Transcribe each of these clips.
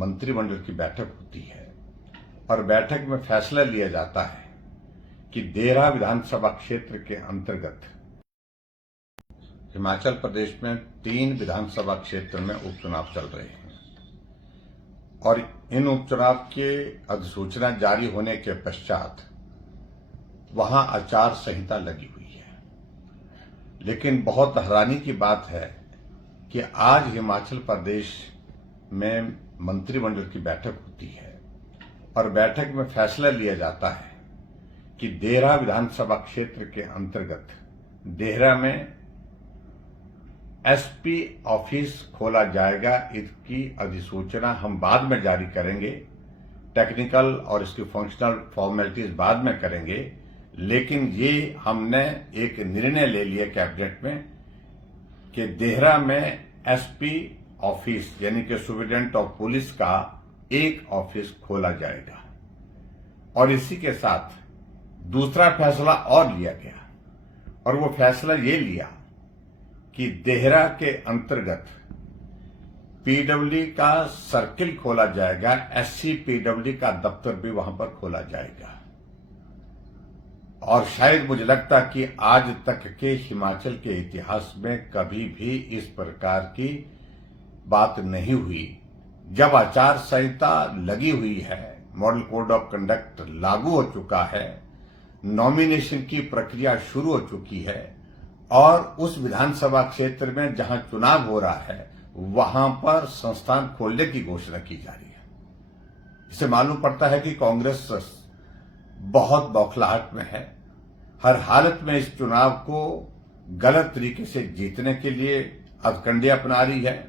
मंत्रिमंडल की बैठक होती है और बैठक में फैसला लिया जाता है कि देहरा विधानसभा क्षेत्र के अंतर्गत हिमाचल प्रदेश में 3 विधानसभा क्षेत्र में उपचुनाव चल रहे हैं और इन उपचुनाव के अधिसूचना जारी होने के पश्चात वहां आचार संहिता लगी हुई है। लेकिन बहुत हैरानी की बात है कि आज हिमाचल प्रदेश में मंत्रिमंडल की बैठक होती है और बैठक में फैसला लिया जाता है कि देहरा विधानसभा क्षेत्र के अंतर्गत देहरा में एसपी ऑफिस खोला जाएगा। इसकी अधिसूचना हम बाद में जारी करेंगे, टेक्निकल और इसकी फंक्शनल फॉर्मेलिटीज बाद में करेंगे। लेकिन ये हमने एक निर्णय ले लिया कैबिनेट में कि देहरा में एसपी ऑफिस यानी कि सुप्रिटेंडेंट ऑफ पुलिस का एक ऑफिस खोला जाएगा। और इसी के साथ दूसरा फैसला और लिया गया और वो फैसला ये लिया कि देहरा के अंतर्गत पीडब्ल्यूडी का सर्किल खोला जाएगा, एससी पीडब्ल्यूडी का दफ्तर भी वहां पर खोला जाएगा। और शायद मुझे लगता कि आज तक के हिमाचल के इतिहास में कभी भी इस प्रकार की बात नहीं हुई। जब आचार संहिता लगी हुई है, मॉडल कोड ऑफ कंडक्ट लागू हो चुका है, नॉमिनेशन की प्रक्रिया शुरू हो चुकी है और उस विधानसभा क्षेत्र में जहां चुनाव हो रहा है वहां पर संस्थान खोलने की घोषणा की जा रही है। इससे मालूम पड़ता है कि कांग्रेस बहुत बौखलाहट में है, हर हालत में इस चुनाव को गलत तरीके से जीतने के लिए हथकंडे अपना रही है।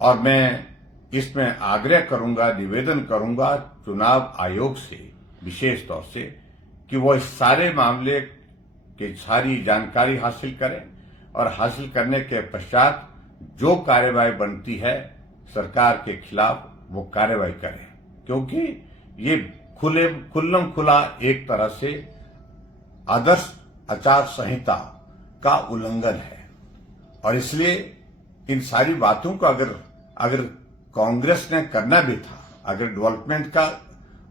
और मैं इसमें आग्रह करूंगा, निवेदन करूंगा चुनाव आयोग से विशेष तौर से कि वो इस सारे मामले की सारी जानकारी हासिल करें और हासिल करने के पश्चात जो कार्यवाही बनती है सरकार के खिलाफ वो कार्यवाही करें, क्योंकि ये खुल्लम खुला एक तरह से आदर्श आचार संहिता का उल्लंघन है। और इसलिए इन सारी बातों को अगर कांग्रेस ने करना भी था, अगर डेवलपमेंट का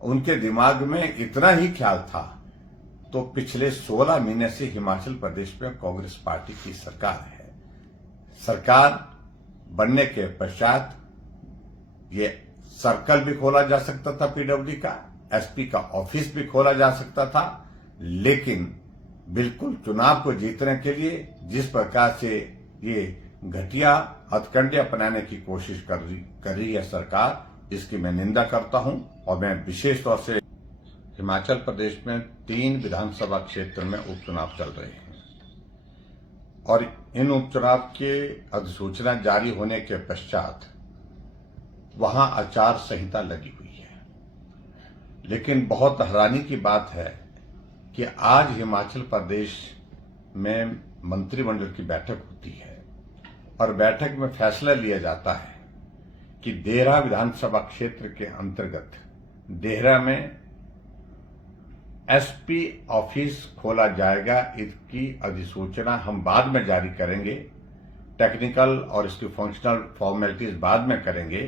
उनके दिमाग में इतना ही ख्याल था, तो पिछले 16 महीने से हिमाचल प्रदेश में कांग्रेस पार्टी की सरकार है। सरकार बनने के पश्चात ये सर्कल भी खोला जा सकता था, पीडब्ल्यूडी का एसपी का ऑफिस भी खोला जा सकता था। लेकिन बिल्कुल चुनाव को जीतने के लिए जिस प्रकार से ये घटिया हथकंडे अपनाने की कोशिश कर रही है सरकार, इसकी मैं निंदा करता हूं। और मैं विशेष तौर से हिमाचल प्रदेश में 3 विधानसभा क्षेत्र में उपचुनाव चल रहे हैं और इन उपचुनाव के अधिसूचना जारी होने के पश्चात वहां आचार संहिता लगी हुई है। लेकिन बहुत हैरानी की बात है कि आज हिमाचल प्रदेश में मंत्रिमंडल की बैठक होती है और बैठक में फैसला लिया जाता है कि देहरा विधानसभा क्षेत्र के अंतर्गत देहरा में एसपी ऑफिस खोला जाएगा। इसकी अधिसूचना हम बाद में जारी करेंगे, टेक्निकल और इसकी फंक्शनल फॉर्मेलिटीज बाद में करेंगे।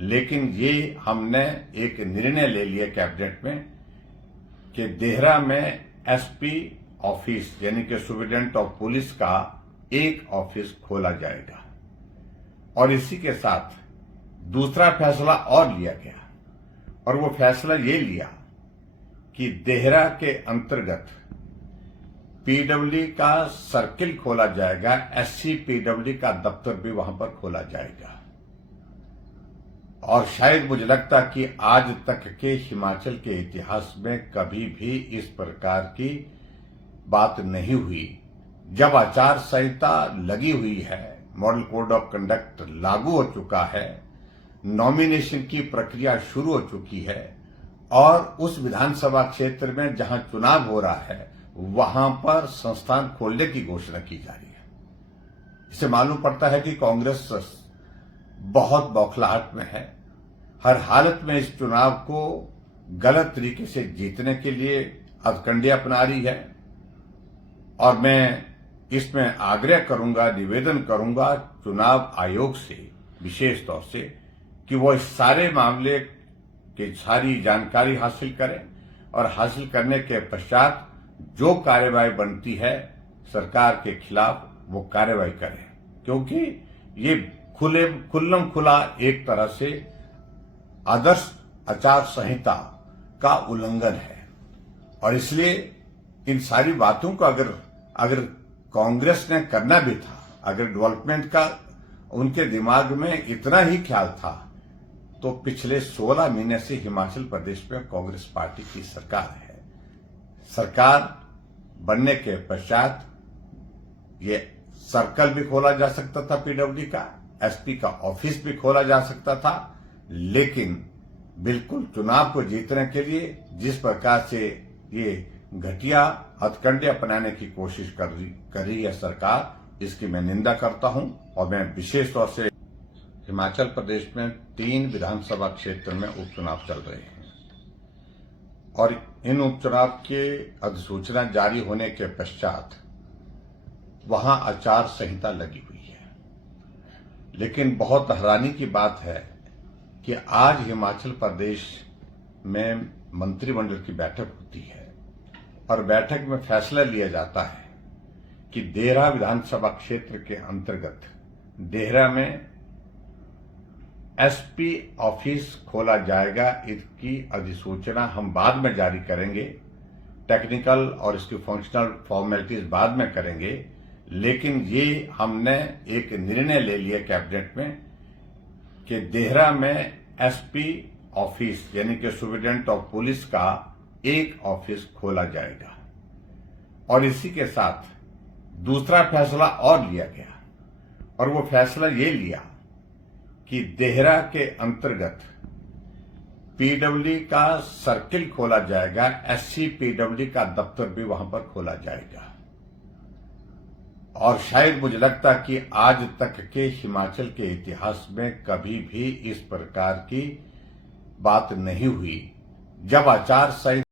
लेकिन ये हमने एक निर्णय ले लिया कैबिनेट में कि देहरा में एसपी ऑफिस यानी कि सुप्रिटेंडेंट ऑफ पुलिस का एक ऑफिस खोला जाएगा। और इसी के साथ दूसरा फैसला और लिया गया और वो फैसला ये लिया कि देहरा के अंतर्गत पीडब्ल्यूडी का सर्किल खोला जाएगा, एससी पीडब्ल्यूडी का दफ्तर भी वहां पर खोला जाएगा। और शायद मुझे लगता कि आज तक के हिमाचल के इतिहास में कभी भी इस प्रकार की बात नहीं हुई। जब आचार संहिता लगी हुई है, मॉडल कोड ऑफ कंडक्ट लागू हो चुका है, नॉमिनेशन की प्रक्रिया शुरू हो चुकी है और उस विधानसभा क्षेत्र में जहां चुनाव हो रहा है वहां पर संस्थान खोलने की घोषणा की जा रही है। इससे मालूम पड़ता है कि कांग्रेस बहुत बौखलाहट में है, हर हालत में इस चुनाव को गलत तरीके से जीतने के लिए हथकंडे अपना रही है। और मैं इसमें आग्रह करूंगा, निवेदन करूंगा चुनाव आयोग से विशेष तौर से कि वो इस सारे मामले की सारी जानकारी हासिल करें और हासिल करने के पश्चात जो कार्यवाही बनती है सरकार के खिलाफ वो कार्यवाही करें, क्योंकि ये खुल्लम खुला एक तरह से आदर्श आचार संहिता का उल्लंघन है। और इसलिए इन सारी बातों को अगर कांग्रेस ने करना भी था, अगर डेवलपमेंट का उनके दिमाग में इतना ही ख्याल था, तो पिछले 16 महीने से हिमाचल प्रदेश में कांग्रेस पार्टी की सरकार है। सरकार बनने के पश्चात ये सर्कल भी खोला जा सकता था, पीडब्ल्यूडी का एसपी का ऑफिस भी खोला जा सकता था, लेकिन बिल्कुल चुनाव को जीतने के लिए जिस प्रकार से ये घटिया हथकंडे अपनाने की कोशिश कर रही है सरकार, इसकी मैं निंदा करता हूं। और मैं विशेष तौर से हिमाचल प्रदेश में 3 विधानसभा क्षेत्र में उपचुनाव चल रहे हैं और इन उपचुनाव के अधिसूचना जारी होने के पश्चात वहां आचार संहिता लगी हुई है। लेकिन बहुत हैरानी की बात है कि आज हिमाचल प्रदेश में मंत्रिमंडल की बैठक होती है और बैठक में फैसला लिया जाता है कि देहरा विधानसभा क्षेत्र के अंतर्गत देहरा में एसपी ऑफिस खोला जाएगा। इसकी अधिसूचना हम बाद में जारी करेंगे, टेक्निकल और इसकी फंक्शनल फॉर्मेलिटीज बाद में करेंगे, लेकिन ये हमने एक निर्णय ले लिया कैबिनेट में कि देहरा में एसपी ऑफिस यानी कि सुप्रिंटेंडेंट ऑफ पुलिस का एक ऑफिस खोला जाएगा। और इसी के साथ दूसरा फैसला और लिया गया और वो फैसला ये लिया कि देहरा के अंतर्गत पीडब्ल्यूडी का सर्किल खोला जाएगा, एससी पीडब्ल्यूडी का दफ्तर भी वहां पर खोला जाएगा। और शायद मुझे लगता कि आज तक के हिमाचल के इतिहास में कभी भी इस प्रकार की बात नहीं हुई। जब आचार संहिता